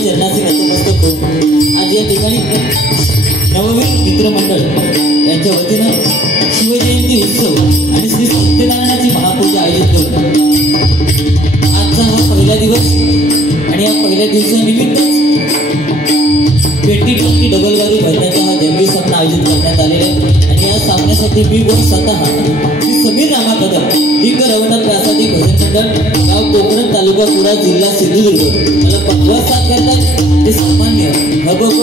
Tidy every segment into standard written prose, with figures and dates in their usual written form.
चरणाचे नतमस्तक होऊन आज या ठिकाणी नववीर मित्रमंडळ यांच्या वतीनं शिवजयंती उत्सव आणि श्री सत्यनारायणाची महापूजा आयोजित करून आजचा हा पहिला दिवस आणि या पहिल्या दिवसानिमित्तच पेटी टक्की डबल गाडी भरण्याचा हा जंगी सामना आयोजित करण्यात आलेला आहे आणि या सामन्यासाठी मी व स्वतः श्री समीर रामा कदम लिंग रवनाथ प्रासादी भजन मंडळ गाव कोकण तालुका कुडा जिल्हा सिंधुदुर्ग मला पक्वास साथ करतात ते सामान्य हबब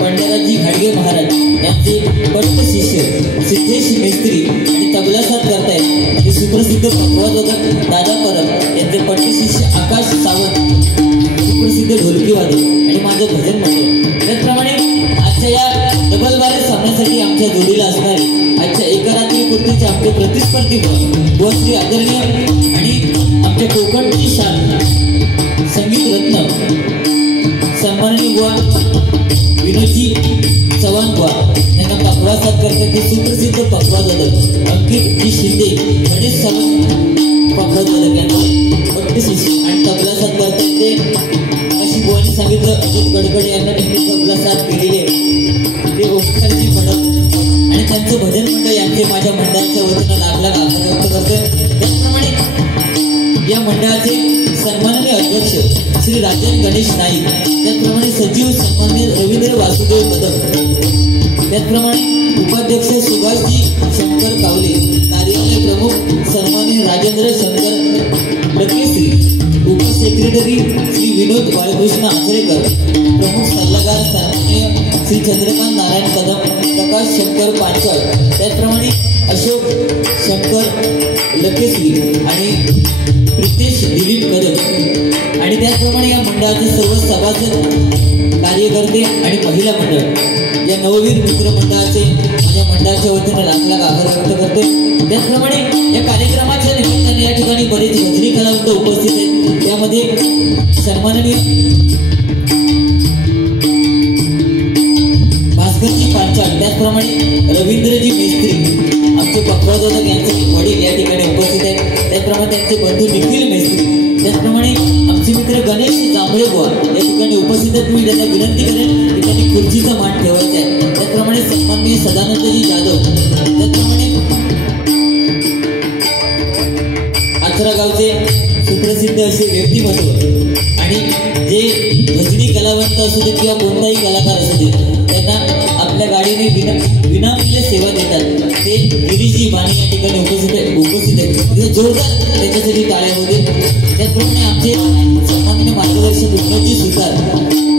पंडितराजी घाडगे महाराज यांचे पट्ट शिष्य सिद्धेश मेस्त्री आणि तबला साथ करतायत ते सुप्रसिद्ध पक्वादक दादा परब यांचे पट्ट शिष्य आकाश सावंत सुप्रसिद्ध ढोलकी वादक आणि माझं भजन मंडळ। त्याचप्रमाणे आजच्या या डबल बारे सामन्यासाठी आमच्या जोडीला असणारे आजच्या एका रात्रीपूर्तीचे आमचे प्रतिस्पर्धी व श्री आदरणीय आणि आमच्या कोकणची शान संगीत रत्न सन्माननीय बुवा विनोदजी चव्हाण बुवा यांना पक्वासात करतात ते सुप्रसिद्ध पक्वादक अंकित जी शिंदे गणेश सावंत पक्वादक यांचे पट्ट शिष्य आणि तबला साथ करतात ते अशी बुवांनी सांगितलं अजित गडकरी यांना त्यांनी तबला साथ केलेली आहे ते ओंकारजी फडक आणि त्यांचं भजन मंडळ यांचे माझ्या मंडळाच्या वतीनं लाख लाख आभार व्यक्त करतोय। त्याचप्रमाणे या मंडळाचे सन्माननीय अध्यक्ष श्री राजन गणेश नाईक, त्याचप्रमाणे सचिव सन्माननीय रवींद्र वासुदेव कदम, त्याचप्रमाणे उपाध्यक्ष सुभाषजी शंकर कावले, कार्यालय प्रमुख सन्माननीय राजेंद्र शंकर लकेश्री, उपसेक्रेटरी श्री विनोद बाळकृष्ण आचरेकर, प्रमुख सल्लागार सन्माननीय श्री चंद्रकांत नारायण कदम, प्रकाश शंकर पानकर, त्याचप्रमाणे अशोक शंकर लकेश्री आणि प्रितेश दिलीप कदम आणि त्याचप्रमाणे या मंडळाचे सर्व सभासद कार्यकर्ते आणि महिला मंडळ या नववीर मित्र मंडळाचे माझ्या मंडळाच्या वतीनं लाख लाख आभार व्यक्त करते। त्याचप्रमाणे या कार्यक्रमाच्या निमित्ताने या ठिकाणी बरेच भजनी कलावंत उपस्थित आहेत, त्यामध्ये सन्माननीय भास्करजी पांचाळ, त्याचप्रमाणे रवींद्रजी मेस्त्री आमचे पक्वादक यांचे वडील या ठिकाणी उपस्थित आहेत, त्याचप्रमाणे त्यांचे बंधू निखिल मेस्त्री, त्याचप्रमाणे आमचे मित्र गणेश जांभळे बुवा या ठिकाणी उपस्थित आहेत। मी त्यांना विनंती करेन की त्यांनी खुर्चीचा मान ठेवायचा आहे। त्याचप्रमाणे सन्माननीय सदानंदजी जाधव, त्याचप्रमाणे आचरा गावचे सुप्रसिद्ध असे व्यक्तिमत्व आणि जे भजनी कलावंत असू दे किंवा कोणताही कलाकार असू दे त्यांना आपल्या गाडीने विनामूल्य सेवा देतात ते गिरीशजी बाणी या ठिकाणी उपस्थित आहेत। जोरदार त्याच्यासाठी टाळ्या होते। त्याचप्रमाणे आमचे सन्माननीय मार्गदर्शक विनोदजी सुतार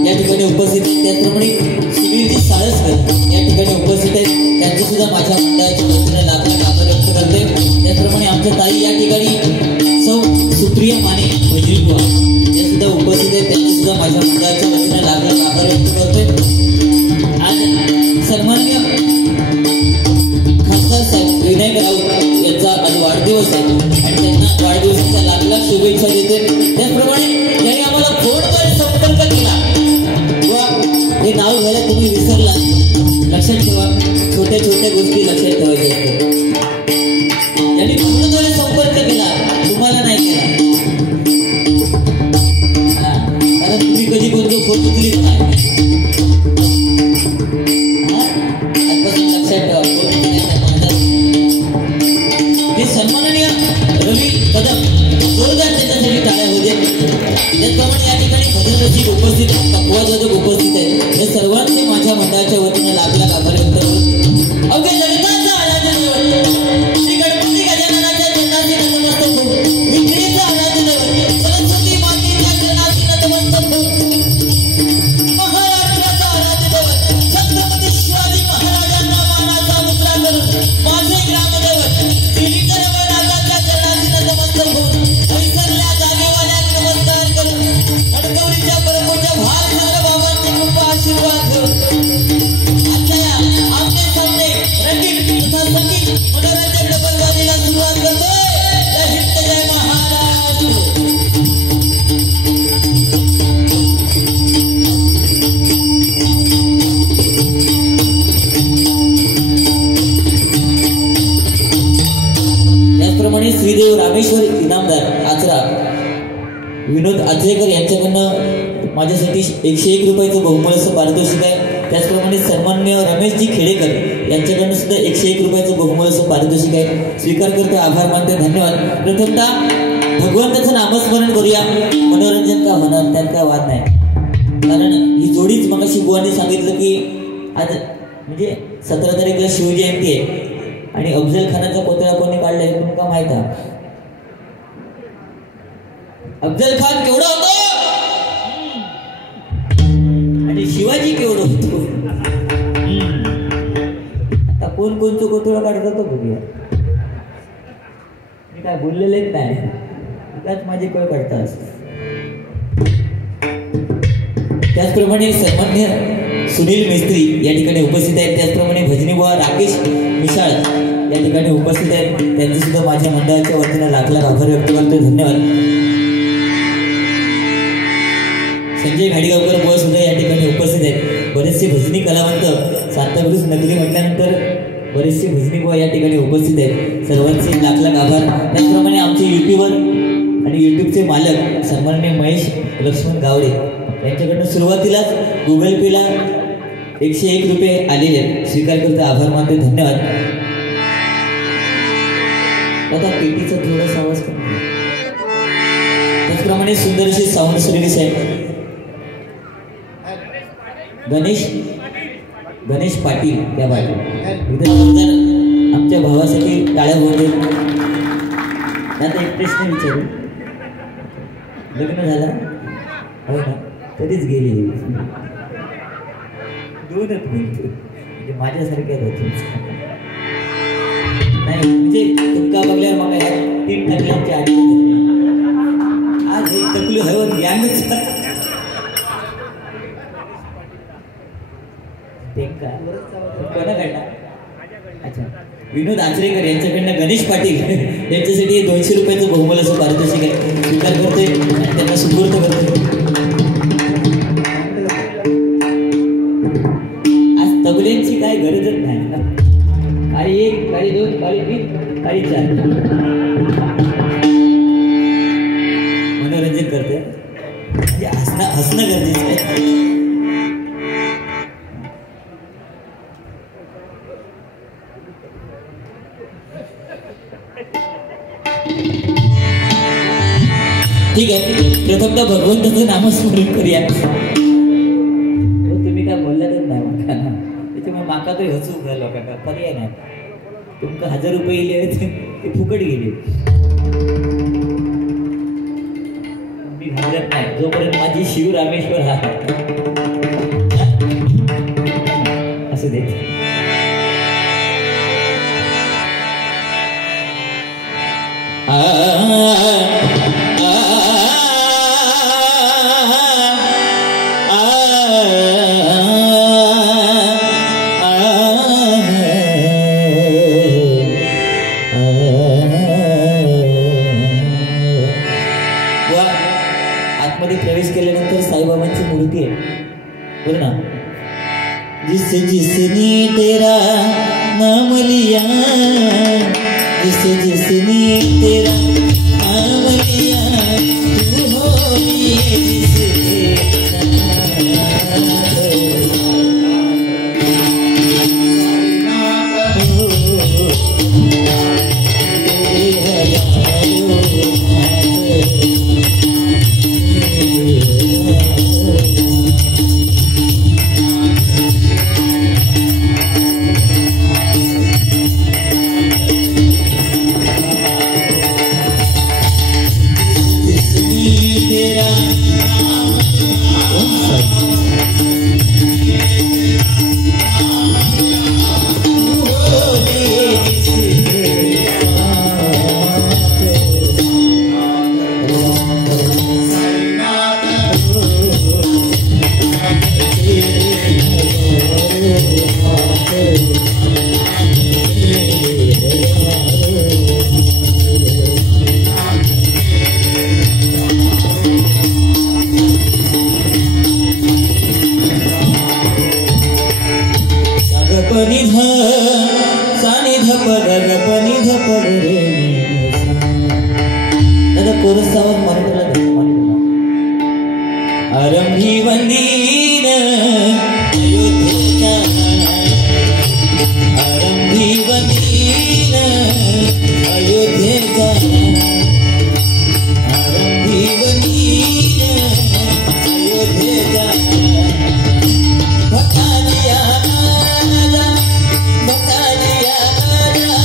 या ठिकाणी उपस्थित आहेत, त्याचप्रमाणे सुनीलजी साळसकर या ठिकाणी उपस्थित आहेत, त्यांचे सुद्धा माझ्या मंडळाच्या वतीने लाख लाख आभार व्यक्त करते। त्याचप्रमाणे आमच्या ताई या ठिकाणी सौ सुप्रिया माने भजनी बुवा या सुद्धा उपस्थित आहेत, त्यांचे सुद्धा माझ्या मंडळाच्या वतीने लाख लाख आभार व्यक्त करते। आज सन्माननीय खासदार साहेब विनायक राऊत यांचा आज वाढदिवस आहे आणि त्यांना वाढदिवसाच्या लाख लाख शुभेच्छा देते। त्याचप्रमाणे त्यांनी आम्हाला फोनद्वारे संपर्क केला आपल्या गोष्टी लक्षात ठेवायच्या असतात. त्यांनी पूर्णपणे संपर्क केला, तुम्हाला नाही केला. कारण तुम्ही कधी कोणतं फोन उचलीत नाही. आजपासून लक्षात ठेवा. हे सन्माननीय रवी कदम जोरदार त्याच्यासाठी टाळ्या होते. त्याचप्रमाणे या ठिकाणी भजन रसिक उपस्थित, तत्वाजातक उपस्थित आहेत. हे सर्वांचे माझ्या मंडळाच्या वतीनं लाख लाख आभार व्यक्त करतो. अवघ्या जगताचा आराध्य दैवत श्री गणपती गजाननाच्या चरणाशी नतमस्तक होऊन, विठ्ठलाचं आराध्य दैवत सरस्वती मातेच्या चरणाशी नतमस्तक होऊन, महाराष्ट्राचा आराध्य दैवत छत्रपती शिवाजी महाराजांना मानाचा मुद्रा करून, माझे ग्रामदैवत श्री विठ्ठलरायाच्या चरणाशी नतमस्तक होऊन, हैसरल्या जागेवाल्या नमस्कार करून, कणकवलीच्या परमपूज्य भालचंद्र बाबांचे कृपा आशीर्वाद घेऊन आमने सामने रंगीत तथा संगीत मनोरंजन डबलबाजीला सुरुवात करतोय. जय हिंद, जय महाराष्ट्र. त्याचप्रमाणे श्रीदेव रामेश्वर इनामदार आचरा विनोद आचरेकर यांच्याकडनं माझ्यासाठी 101 रुपयाचं बहुमूल्याचं पारितोषिक आहे. त्याचप्रमाणे सन्माननीय रमेशजी खेडेकर यांच्याकडनं सुद्धा 101 रुपयाचं बहुमूल्याचं पारितोषिक आहे. स्वीकार करतो, आभार मानते, धन्यवाद. प्रथमतः भगवंताचं नामस्मरण करूया. मनोरंजन का होणार त्यात काय वाद नाही. कारण ही जोडीच मगाशी बुवांनी सांगितलं की आज म्हणजे 17 तारीखला शिवजयंती आहे आणि अफजल खानाचा पुतळा कोणी काढला हे तुम्हाला माहित आहे. अफजल खान केवढा होतो आणि शिवाजी केवढं होतो. आता कोण कोणतं कोतुळा काढत होतो बघूया. मी काय बोललेलेच नाही, त्याच माझे कळ काढतात. त्याचप्रमाणे सन्मान्य सुनील मिस्त्री या ठिकाणी उपस्थित आहेत. त्याचप्रमाणे भजनी बुवा राकेश मिसाळ या ठिकाणी उपस्थित आहेत. त्यांचे सुद्धा माझ्या मंडळाच्या वतीनं लाख लाख आभार व्यक्त करतो, धन्यवाद. संजय घाडीगावकर बुवा सुद्धा या ठिकाणी उपस्थित आहेत. बरेचसे भजनी कलावंत, सांताक्रूज नगरी म्हटल्यानंतर बरेचसे भजनी बुवा या ठिकाणी उपस्थित आहेत. सर्वांचे लाख लाख आभार. त्याचप्रमाणे आमचे युट्यूबर आणि युट्यूबचे मालक सन्माननीय महेश लक्ष्मण गावडे यांच्याकडनं सुरुवातीलाच गुगल पेला 101 रुपये आलेले आहेत. स्वीकार करतो, आभार मानते, धन्यवाद. आता पेटीचा थोडासा आवाज कमी. त्याचप्रमाणे सुंदर अशी साऊंड सर्व्हिस आहे. गणेश पाटील या बाजू आमच्या भावासाठी टाळ्या बोलले. आता एक प्रश्न विचारू, लग्न झालं हो ना, तरीच गेली. दोनच बोलतो म्हणजे माझ्यासारख्याच होतो. नाही म्हणजे तुमका बघल्यावर मला ह्या 3 टकल्यांची आठवण. आज एक टकलू हवं यानच कोणा काढला. अच्छा, विनोद आचरेकर यांच्याकडनं गणेश पाटील यांच्यासाठी 200 रुपयाचं बहुमूल्याचं पारितोषिक आहे. स्वीकार करतोय आणि त्यांना सुपूर्द करतोय. आज तबल्यांची काय गरजच नाही. काळी 1, काळी 2, काळी 3, काळी 4 मनोरंजन करते. म्हणजे हसणं गरजेचं आहे. ठीक आहे, प्रथमतः भगवंताचं नामस्मरण करूया. तुम्ही काय बोललातच नाही माका, त्याच्यामुळे माका तरी हसू झालं काका. पर्याय नाही. तुमका 1000 रुपये इले ते फुकट गेले. मी घाबरत नाही जोपर्यंत माझी शिव रामेश्वर हा असं दे. आतमध्ये प्रवेश केल्यानंतर साईबाबांची मूर्ती आहे बरं ना. जिस जिसने तेरा नाम लिया, जिस जिसने तेरा नाम लिया, तू हो लिए जिसके आरंभी वंदीन अयोध्येचा, आरंभी वंदीन अयोध्येचा, आरंभी वंदीन अयोध्येचा, भक्ताजिया आला, भक्ताजिया आला,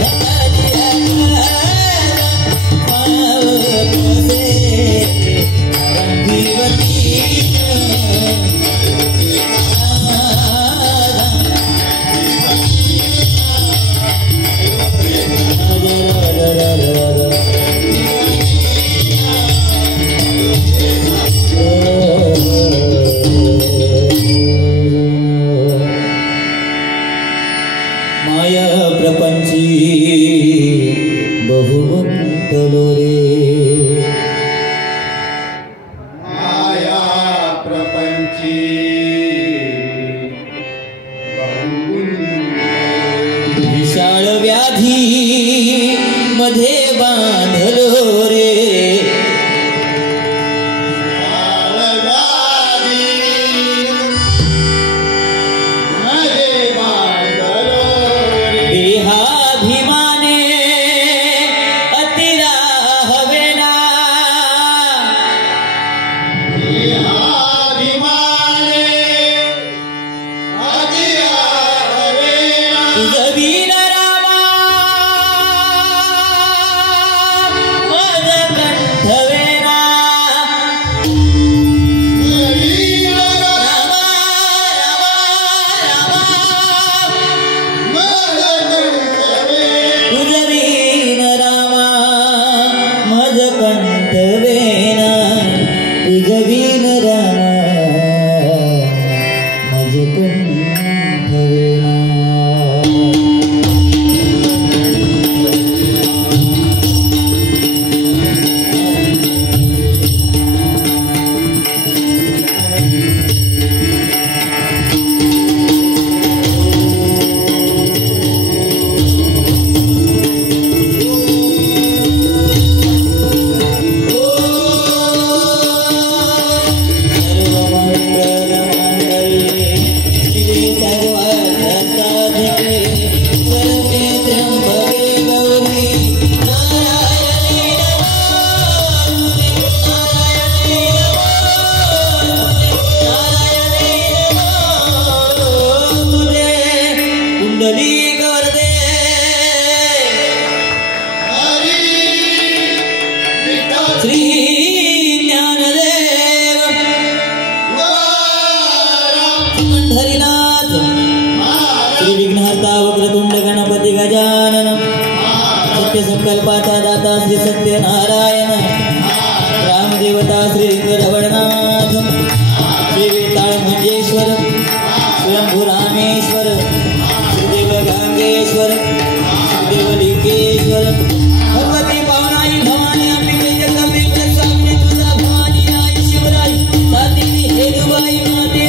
भक्ताजिया आला, पावसे माया प्रपंची बहुमंतलो रे, माया प्रपंची विशाळ व्याधी मध्ये बांधलो रे, देहाभिमाने अतिरा हवेना, देहाभिमाने अतिरा हवेना, तुझवीन रामा मज कंठवेना, तुझवीन रामा मज कंठवेना, तुझवीन रामा मज कंठवेना. श्री ज्ञानदेव पंढरीनाथ, श्री विघ्नहर्ता वक्रतुंड गणपती गजानन, सत्य संकल्पाचा दाता श्री सत्यनारायण, रामदेवता श्री रवळनाथ, श्री वेताळ मंजेश्वर, स्वयंभू रामेश्वर, श्रीदेव गांगेश्वर, श्रीदेव लिंगेश्वर, भगवती पावनाई भवानी अंबिके जगदंबे सामने तुझा भवानी आई शिवराई साती हेदुबाई माते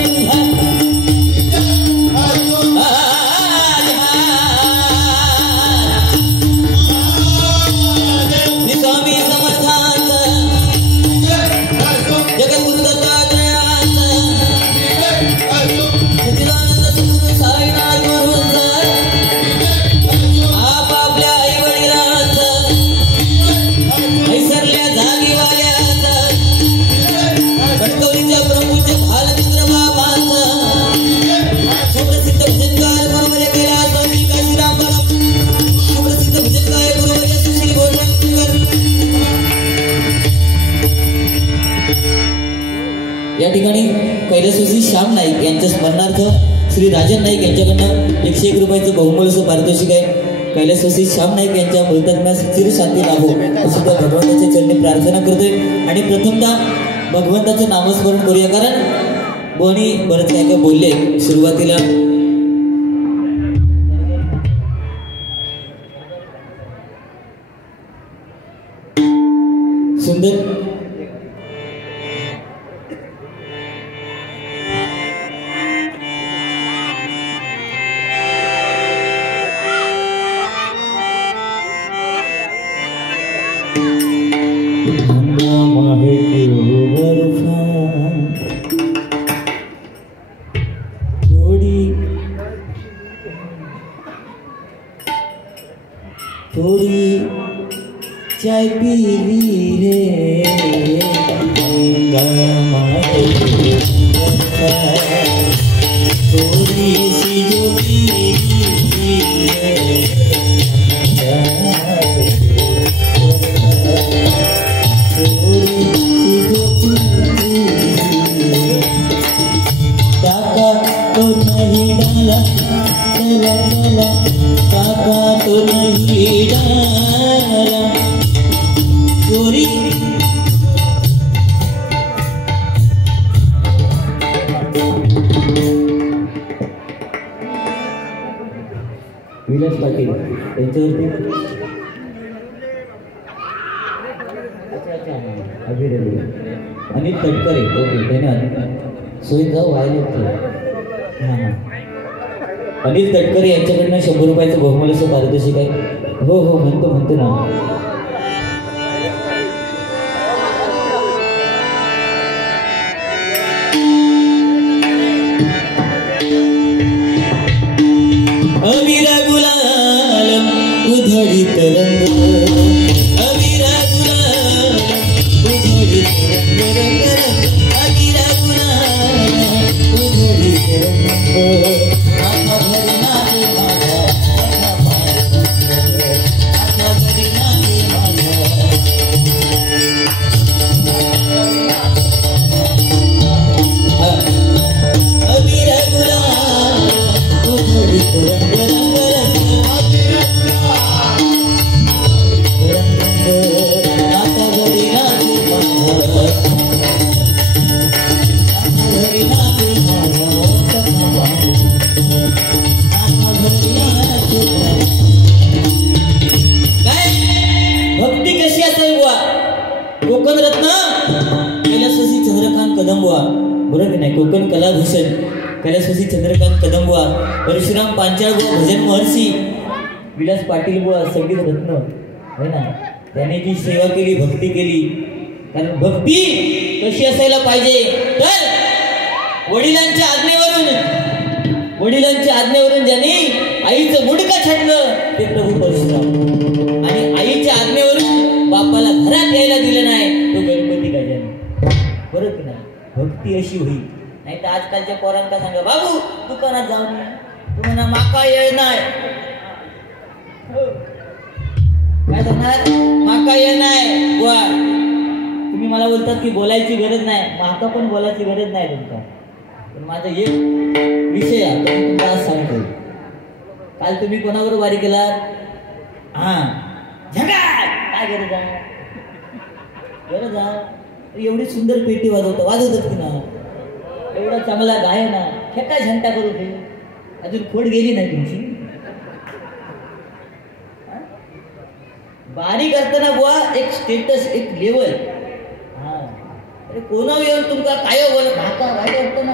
ठिकाणी कैलासवासी श्याम नाईक यांच्या स्मरणार्थ श्री राजन नाईक यांच्याकडनं 101 रुपयाचं बहुमूल्य पारितोषिक आहे. कैलासवासी श्याम नाईक यांच्या मृतात्म्यास स्थिर शांती लाभो अशी त्या भगवंताच्या चरणी प्रार्थना करतोय. आणि प्रथमतः भगवंताचं नामस्मरण करूया, कारण बोनी बरंच काय काय बोलले सुरुवातीला. सुंदर थोड़ी चाय पी ली रे थोड़ी सी जो पी टाका तो नहीं डाला चला चला टाका तो नहीं डाला चोरी विलास पाटील यांच्यावरती अभिरेली अनिल तटकरे ओके धन्यवाद सोयीगाव व्हायला हां अनिल तटकरे यांच्याकडनं 100 रुपयाचं बहुमूल्य पारितोषिक आहे. हो हो म्हणतो ना. अविरा गुलाल उधळीत रंग अविरा गुलाल उधळीत रंग अविरा गुलाल उधळीत रंग कोकण रत्न कैलासवासी चंद्रकांत कदमबुवा बरोबर नाही. कोकण कलाभूषण कैलासवासी चंद्रकांत कदमबुवा, परशुराम पांचाळबुवा भजन महर्षी, विलास पाटील बुवा संगीत रत्न है ना. त्याने जी सेवा केली, भक्ती केली. कारण भक्ती कशी असायला पाहिजे तर वडिलांच्या आज्ञेवरून ज्यांनी आईचं मुंडकं छाटलं ते प्रभू परशुराम. आणि आईच्या आज्ञेवरून बापाला घरात यायला दिलं नाही तो गणपती गजानन. बरोबर की नाही. भक्ती अशी होईल. नाही तर आजकालच्या पोरांना सांगा बाबू दुकानात जाऊन तू म्हणा माका येळ नाही. काय सांगणार माका येळ नाही बुवा. तुम्ही मला बोलतात की बोलायची गरज नाही. माका पण बोलायची गरज नाही तुमचा. पण माझा एक विषय आहे तो मी तुम्हाला आज सांगतो. काल तुम्ही कोणाबरोबर वारी केला? हा झगाट. काय गरज आहे? गरज आहे एवढी सुंदर पेटी वाजवतात की ना. एवढा चांगला गाय ना खेटा झंटा करू दे. अजून खोड गेली नाही तुमची. बारी करताना बुवा एक स्टेटस एक लेवल. हा अरे कोणा येऊन तुमका काय बोल भाका वाईट वाटतं ना.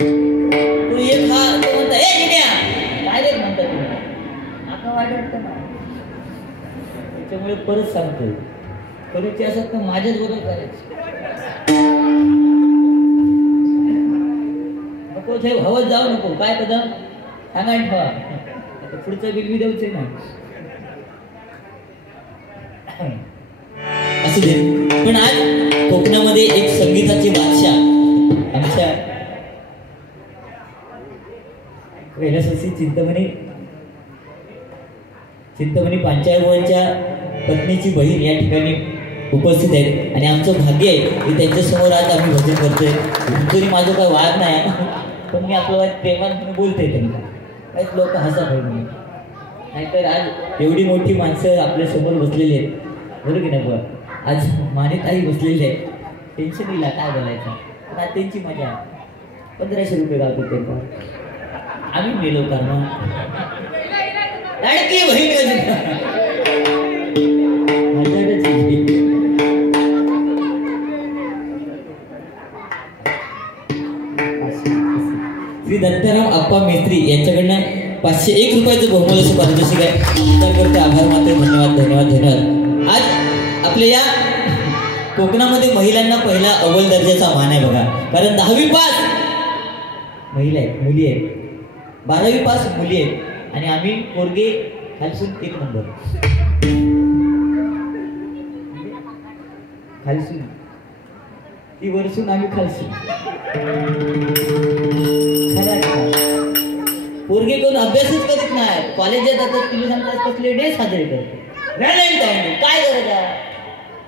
तो एक हा तो म्हणता ए इन्या डायरेक्ट म्हणता तुम्ही भाका वाईट वाटतं ना. त्याच्यामुळे परत सांगतो करूची असत तर माझ्याच बरोबर करायचं. नको ते हवत जाऊ नको. काय कदम सांगा ठेवा. पुढचं बिल मी देऊच ना. असू दे. पण आज कोकणामध्ये एक संगीताचे बादशाह आमच्या कैलासवासी चिंतामणी पांचाळबुवांच्या पत्नीची बहीण या ठिकाणी उपस्थित आहेत आणि आमचं भाग्य आहे की त्यांच्यासमोर आज आम्ही भजन करतोय. तरी माझं काही वाद नाही, पण मी आपलं प्रेमाने बोलते त्यांना. काहीच लोक हसा पाहिजे, नाहीतर आज एवढी मोठी माणसं आपल्यासमोर बसलेली आहेत, बरोबर की नाही? बघ आज मानेताई बसलेली आहे, टेन्शन येईल काय बोलायचं. पण आज त्यांची मजा 1500 रुपये गावतो ते पण आम्ही मेलो कारण लाडकी बहीण श्री दत्ताराम अप्पा मेत्री यांच्याकडनं 501 रुपयाचं बहुमूल्य असं पारितोषिक आहे. त्याकरता आभार मानतो. धन्यवाद धन्यवाद धन्यवाद. आज आपल्या या कोकणामध्ये महिलांना पहिला अव्वल दर्जाचा मान आहे बघा. कारण 10वी पास महिला आहेत, मुली आहेत, 12वी पास मुली आहेत आणि आम्ही पोरगे खालसून 1 नंबर खालसून ती वरसून आम्ही खालसून. पोरगे कोण अभ्यासच करीत नाही, कॉलेजात जातात, तुम्ही सांगतात कसले डे साजरे करतात. व्हॅलेंटाईन डे काय गरज आहे,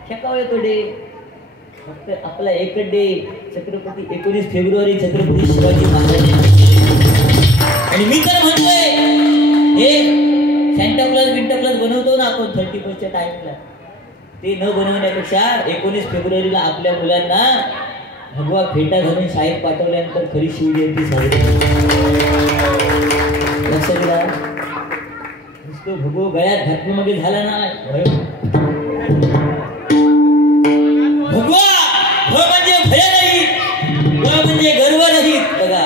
शेकाव येतो डे. फक्त आपला एकच डे छत्रपती 19 फेब्रुवारी छत्रपती शिवाजी महाराज. आणि मी तर म्हणतोय हे सॅन्टा क्लॉज बनवतो ना आपण 31च्या टाइमला, ते न बनवण्यापेक्षा 19 फेब्रुवारीला आपल्या मुलांना भगवा फेटा घालून शाळेत पाठवल्यानंतर खरी शिवजयंती साजरी. लक्षात घ्या, नुसतं भगव गळ्यात घातली मध्ये झाला ना. भगवा भ म्हणजे भय रहित, ग म्हणजे गर्व रहित. बघा,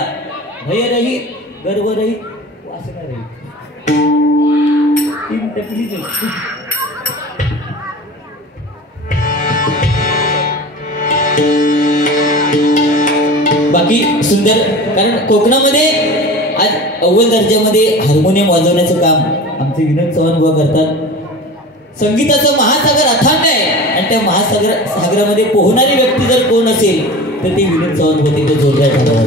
भय रहित, गर्व रहित, वासना रहित, 3 टपली. बाकी सुंदर. कारण कोकणामध्ये आज अव्वल दर्जामध्ये हार्मोनियम वाजवण्याचं काम आमचे विनोद चव्हाण बुवा करतात. संगीताचं महासागर अथांग आहे आणि त्या सागरामध्ये पोहणारी व्यक्ती जर कोण असेल तर ते विनोद चव्हाण होते. ते जोरदार झालं,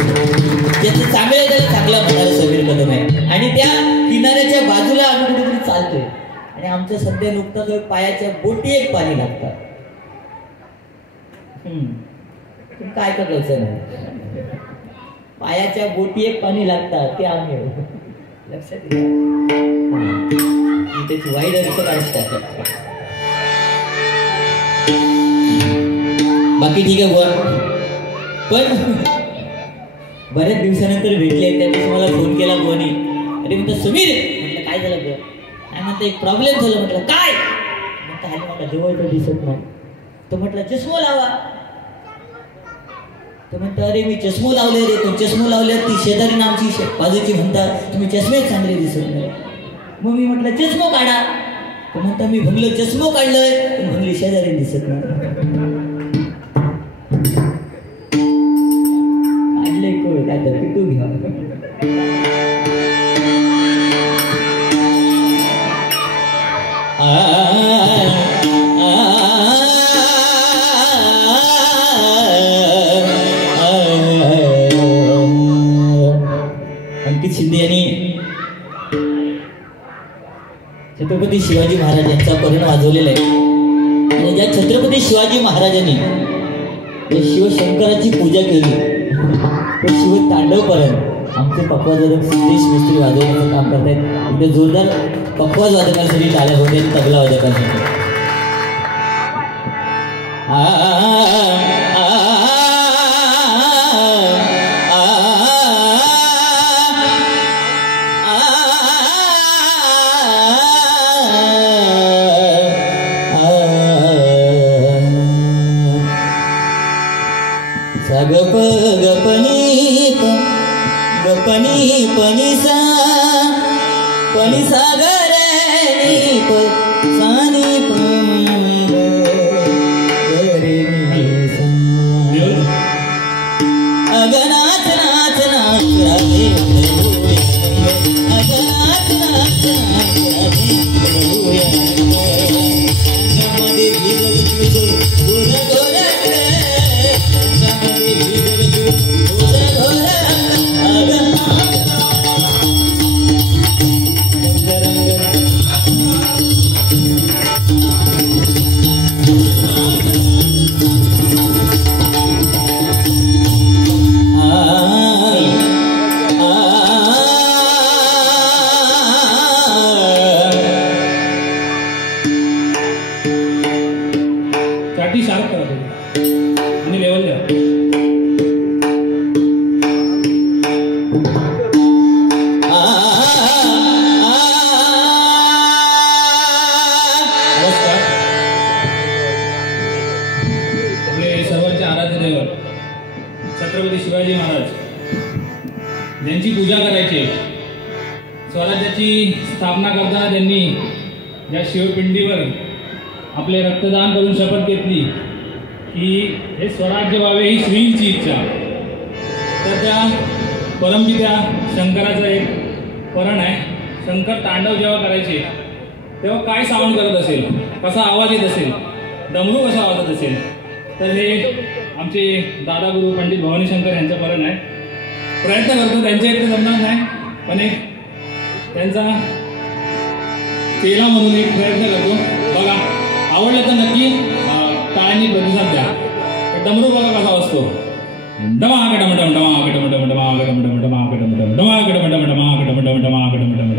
ज्याचं चांगलं आहे त्याला चांगला म्हणणारा समीर कदम आहे. आणि त्या किनाऱ्याच्या बाजूला आम्ही कुठेतरी चालतोय आणि आमच्या सध्या नुकताच पायाच्या बोटी एक पाणी लागतात. काय करायचं नाही, पायाच्या बोटी एक पाणी लागतात ते आम्ही लक्षात घ्या. त्याची वाईट अर्थ असतात. बाकी ठीक आहे बुवा. पण बऱ्याच दिवसानंतर भेटले, त्यावेळेस मला फोन केला बुवानी. अरे म्हणतात समीर, म्हटलं काय झालं बुवा? काय म्हणतं एक प्रॉब्लेम झालं. म्हटलं काय? म्हणतं हल्ली मला जवळ दिसत नाही. तर म्हटलं चष्मा लावा. तर म्हणतं अरे मी चष्मा लावले रे. तो चष्मा लावल्या ती शेजारी आमची बाजूची म्हणतात तुम्ही चष्मेच चांगले दिसत नाही. मग मी म्हटलं चष्मा काढा. तर म्हणता मी भंगलं चष्मा काढलंय पण भंगली शेजारी दिसत नाही. काढले कोण काय तर पिटू घ्या. अंकित शिंदे यांनी छत्रपती शिवाजी महाराज यांचा परण वाजवलेला आहे. आणि ज्या छत्रपती शिवाजी महाराजांनी शिवशंकराची पूजा केली तो शिव तांडव परण आमचे पखवाजवादक सिद्धेश मिस्त्री वाजवण्याचं काम करतायत. इथे जोरदार पखवाज वादकांसाठी टाळ्या होते आणि तबला वादकांसाठी. गप गपनी गपनी पनिसा पनिसा गरे प सानी अगनाथ नाथ नाथ राधे अगनाथ नाथ नाथ राधे ज्यांची पूजा करायची, स्वराज्याची स्थापना करताना त्यांनी ज्या शिवपिंडीवर आपले रक्तदान करून शपथ घेतली की हे स्वराज्य व्हावे ही श्रींची इच्छा, तर त्या परमपित्या शंकराचा एक परण आहे. शंकर तांडव जेव्हा करायचे तेव्हा काय साऊंड करत असेल, कसा आवाज येत असेल, डमरू कसा वाजत असेल, तर हे आमचे दादागुरु पंडित भवानी शंकर यांचं परण आहे. प्रयत्न करतो, त्यांच्या इकडे जमणार नाही पण एक त्यांचा चेला म्हणून एक प्रयत्न करतो. बघा आवडलं तर नक्की टाळ्यांनी प्रतिसाद द्या. डमरू बघा कसा वाजतो. डमाकडमडम डमाकडमडम डमाकडमडम डमाकडमडम डमाकडमडम डमाकडमडम डमाकडमडम डमाकडमडम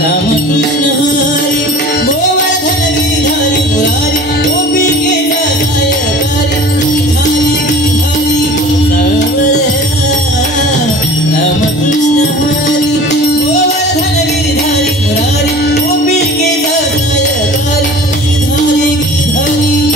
रामकृष्ण हरी गोवर्धन गिरिधारी मुरारी गोपिकेचा सायकारी हरी हरी सावळे रामकृष्ण हरी गोवर्धन गिरिधारी मुरारी गोपिकेचा सायकारी गिरिधारी गिरिधारी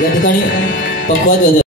या ठिकाणी पक्वाद